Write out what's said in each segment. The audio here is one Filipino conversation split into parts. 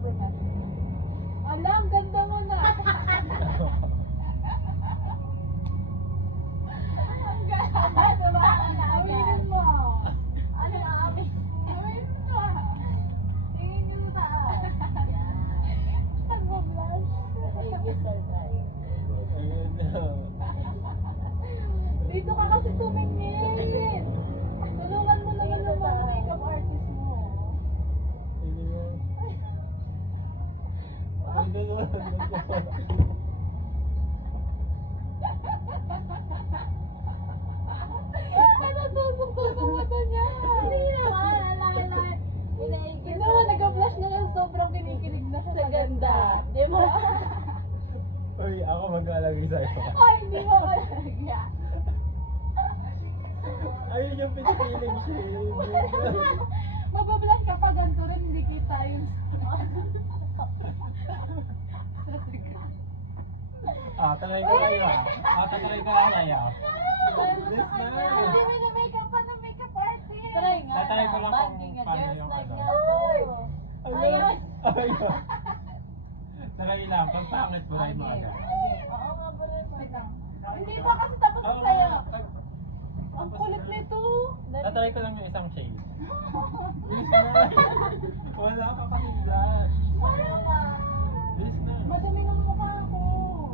Super na. Ala, ang ganda mo na. Ang ganda. Diba? Aminin mo. Ano yung amin? Aminin mo. Tingin niyo sa nag-blush. Dito ka kasi tumingin. Tulungan mo naman yung mga makeup artist mo. Natatusok-tusok mata niya. Hindi naman, alala. Hindi naman, nag-blush na lang sobrang kinikilig na sa ganda. Di ba? Uy, ako mag-alagay sa'yo. Ay, hindi mo kalagya. Ayun yung pinipiling shade. Mabablush ka pa ganito rin, hindi kita yun. Talay ka kayo talay ka kayo. This na. Hindi mo na makeup pa ng makeup artist. Try nga. Tatry ko lang kung Banding paano girls yung like ano. that. Ayun. Ayun. Try lang, pag pangit, buray mo agad. Oo nga, buray mo. Wait lang. Hindi pa kasi tapos na sa'yo. Ang kulit nito. Tatry ko lang yung isang shade. This na. Wala ka kasi blush. This na. Madami ng mukha ko.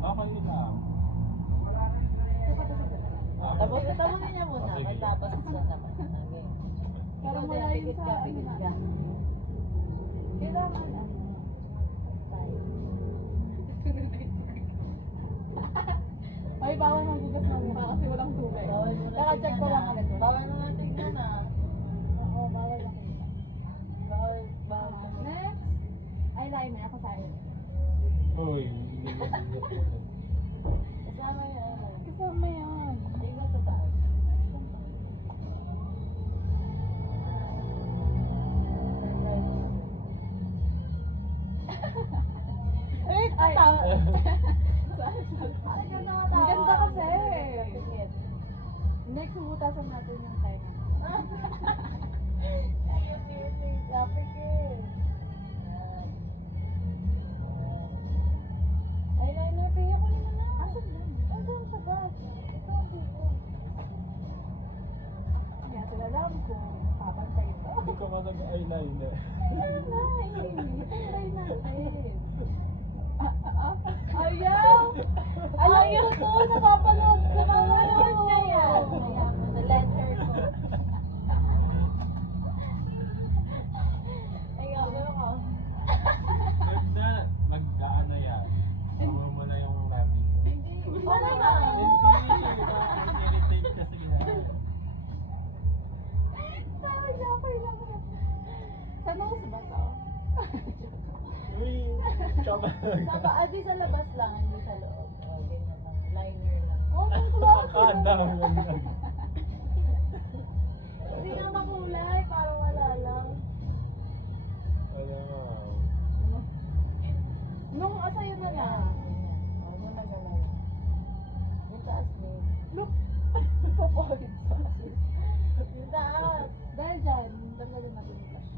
Okay lang. Tapos tatanungin niya muna, Sige. tapos siya naman. Okay. Pero Ikaw din, malayo pikit sa ka, pikit ano ka. Kailangan ano. Ay, bawal ng gugas ng mukha kasi walang tubig. Bawal mo na Kaya check ko lang ulit. Bawal mo na tignan ah. Oo, bawal lang. Bawal. Next. Eyeliner ako sa'yo. Uy. Kasama yan. Kasama yan. Tignan sa taas. Wait, ay. Ang ganda kasi. Pikit. Next, hubutasan natin yung tenga. Ayun, pikit. Pikit. Eyeliner, tingnan ko naman na. Asan lang? Andun sa bag. Ito ang dito. Yan, sila alam kung papantay ito. Hindi ko man nag-eyeliner. Ayan na, hindi. Try natin. Ayaw! Ayaw to! Napapanood ko! Napapanood niya yan! Ayan, na-letter ko. Ayaw, ano ko? Huwag na. Mag-ano yan. Tama mo na yung rabbit. Hindi. Wala na. Hindi. Irritate kasi na. Sabi niya, okay lang. Sa nose ba to? Uy. Tsaka. Di sa labas lang, hindi sa loob. O, ganyan lang. Liner lang. Oh, ang klase Nakakadam naman. yan. Hindi nga makulay, parang wala lang. Wala nga. Nung asayo na na. Ganyan. O, mo na galaw. Yung taas mo. Look! Kapoid sa akin. Yung taas. Dahil dyan, tanggalin natin yung flash.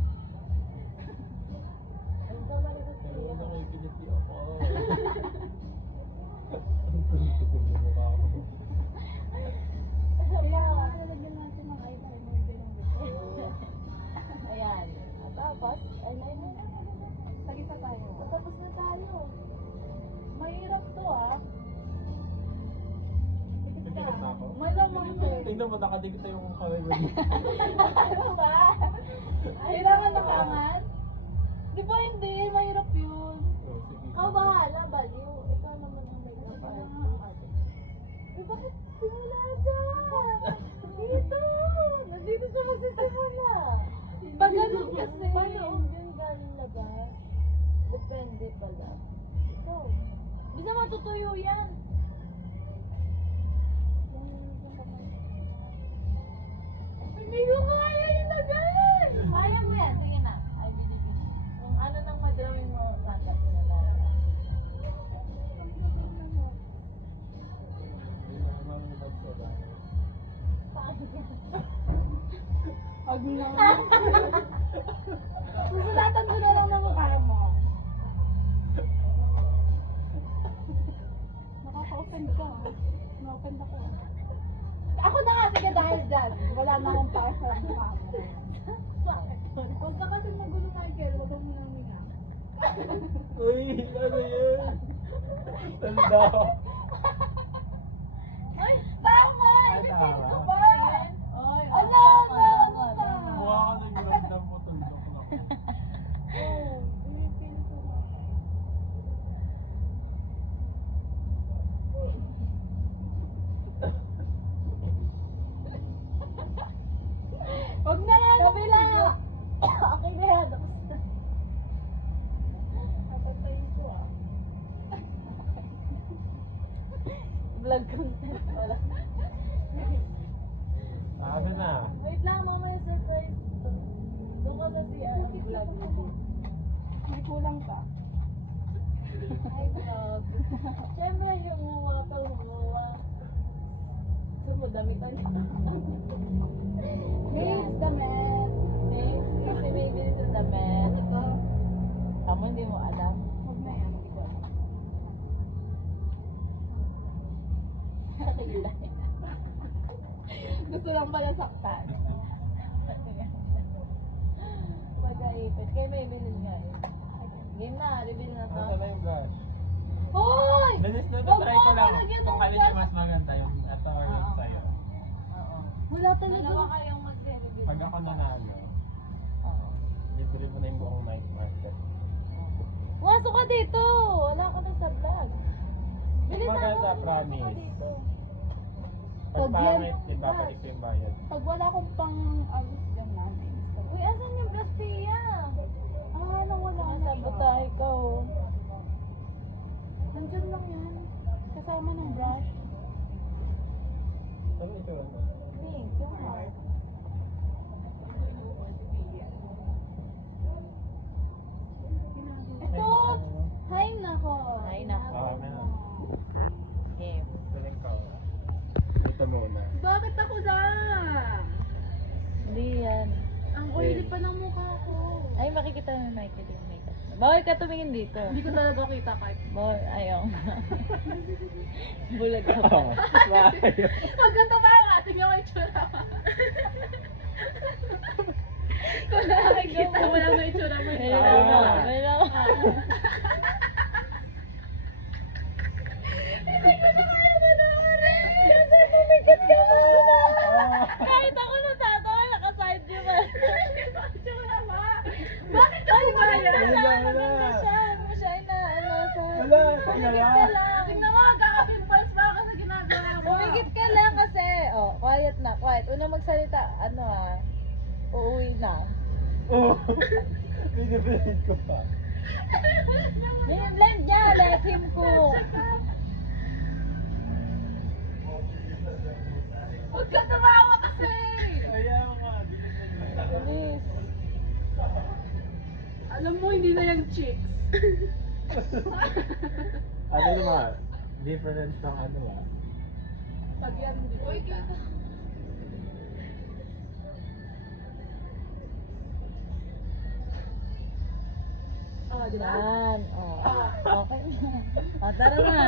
Ano ba malagot sa Ano iyo? nakikiliti ako. Ang tuloy-tuloy mo mukha ko. Kaya lalagyan natin ng eyeliner din ang gusto. Ayan. At tapos, eyeliner. Tag-isa tayo. Tapos na tayo. Mahirap to ah. Nagbigat na ako. Malamang to. Tingnan mo, nakadikit yung kamay mo. Ano ba? Kailangan nakaangat? Di ba hindi? Mahirap yun. Oh, sige. Ikaw bahala, baliw. Ikaw naman ang makeup artist. Eh bakit simula dyan? Dito! Nandito siya magsisimula. Pag ganun kasi. Panood yun galing labas. Depende pala. Ikaw. Di na matutuyo yan. Hindi ko kaya yung lagay! Kaya mo yan. Sige na. I believe in you. Kung ano nang madrawing mo, rakat mo na lang. Hindi na naman magsaba. Huwag mo na. Susulatan ko na lang ng mukha mo. Uy, ano yan? Tanda. Ay, tama! Ah, Ibigay tama. ko ba? Ay, Ano, ano, ano na? Mukha ka nag-random mo, tundok na ko. Oh, ibigay ko ba? Huwag na yan! Kabila! Okay na yan. Napatayin ko ah. Vlog content pala. Ano na? Wait lang, mamaya surprise. Doon ka sa CR vlog. May kulang pa. Ay, vlog. Siyempre yung muwa pa, muwa. So, mo, damitan niya. Nails, damit. Nails, kasi may bilis sa damit. Ito. Tama, hindi mo alam. Huwag na yan, hindi ko alam. Gusto lang pala saktan. Pag-aipit. Kaya may bilhin nga eh. Game na, reveal na to. Ano na yung blush? Hoy! Bilis na to, Wag try mo ko lang. palagyan Kung ng alin yung mas maganda, yung ito or yung Oo. sa'yo. Oo. Wala talaga. Dalawa kayong magre-review. Pag ako nanalo, Oo. libre mo na yung buong night market. Pumasok ka dito! Wala ka na sa vlog. Bilis na Maganda, mo, promise. pumasok ka dito. Pag Pag yan, pangit, di ba blush. balik ko yung bayad? Pag wala akong pang agos dyan namin. Uy, asan yung blush Pia? Ah, nawala na siya. Sabotay ko. Nandyan lang yan. Kasama ng brush. Ano ito? Ano? Pink, yung heart. Ito! Hay nako. Hay nako. Ah, meron. Game. Galing ka. Ito muna. Bakit ako lang? Hindi yan. Ang oily pa ng mukha ko. Ay, makikita mo yung Michael yung makeup. Bawal ka tumingin dito. Hindi ko talaga kita kahit. Bawal, ayaw. Bulag ka pa. Bakit? Huwag ka tumawa. Tingnan mo yung tsura mo. Kung nakakikita mo lang na itsura mo. May naman. May naman. Hindi ko na kaya manoorin. Kasi pumikat ka muna. Kahit ako natatawa, naka-side view ba? Tsura mo. Bakit ka pumayag? Maganda siya. Ano siya na, ano, sa... Wala, Pumigit ka lang. Tingnan mo, kaka-pimples ba ako sa ginagawa mo? Pumigit ka lang kasi. Oh, quiet na, quiet. Una magsalita, ano ah, uuwi na. Oh! Binibilit ko pa. Blend niya, let him cook. Huwag ka tumawa kasi. Ayaw nga, binibilit ko. Please. Alam mo, hindi na yung chicks. Ano naman? Difference ng ano ah. Pag yan, hindi ko kita. Ah, di ba? Yan. Oh. Okay na. Oh, tara na.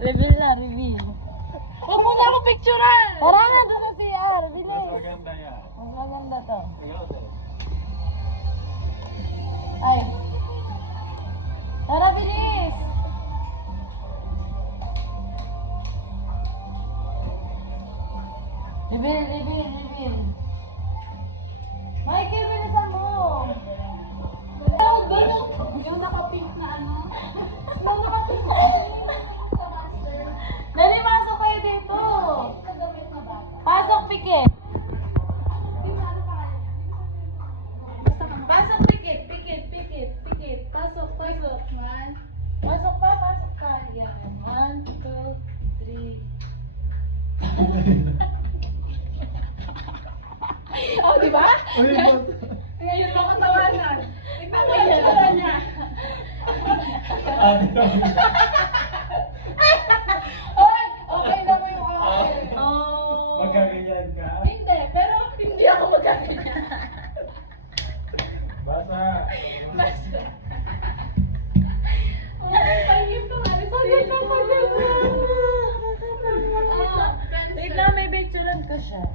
Reveal na, reveal. Huwag mo na ako picturean! Tara na, doon sa CR. Mas Bilis. maganda yan. Mas maganda to. Ayaw din. Ay. Tara, bilis. Reveal, reveal, reveal. Michael, bilisan mo. Yung naka-pink na ano? Yung nakapit na. Dali, pasok kayo dito. Pasok, pikit. Pasok, pikit, pikit, pikit, pikit. Pasok, pasok. Pasok pa, pasok pa. Yan. 1, 2, 3. Oh, di ba? Uy, boss! Ngayon mo katawanan. Tignan mo yung tsura niya. Ah, ito.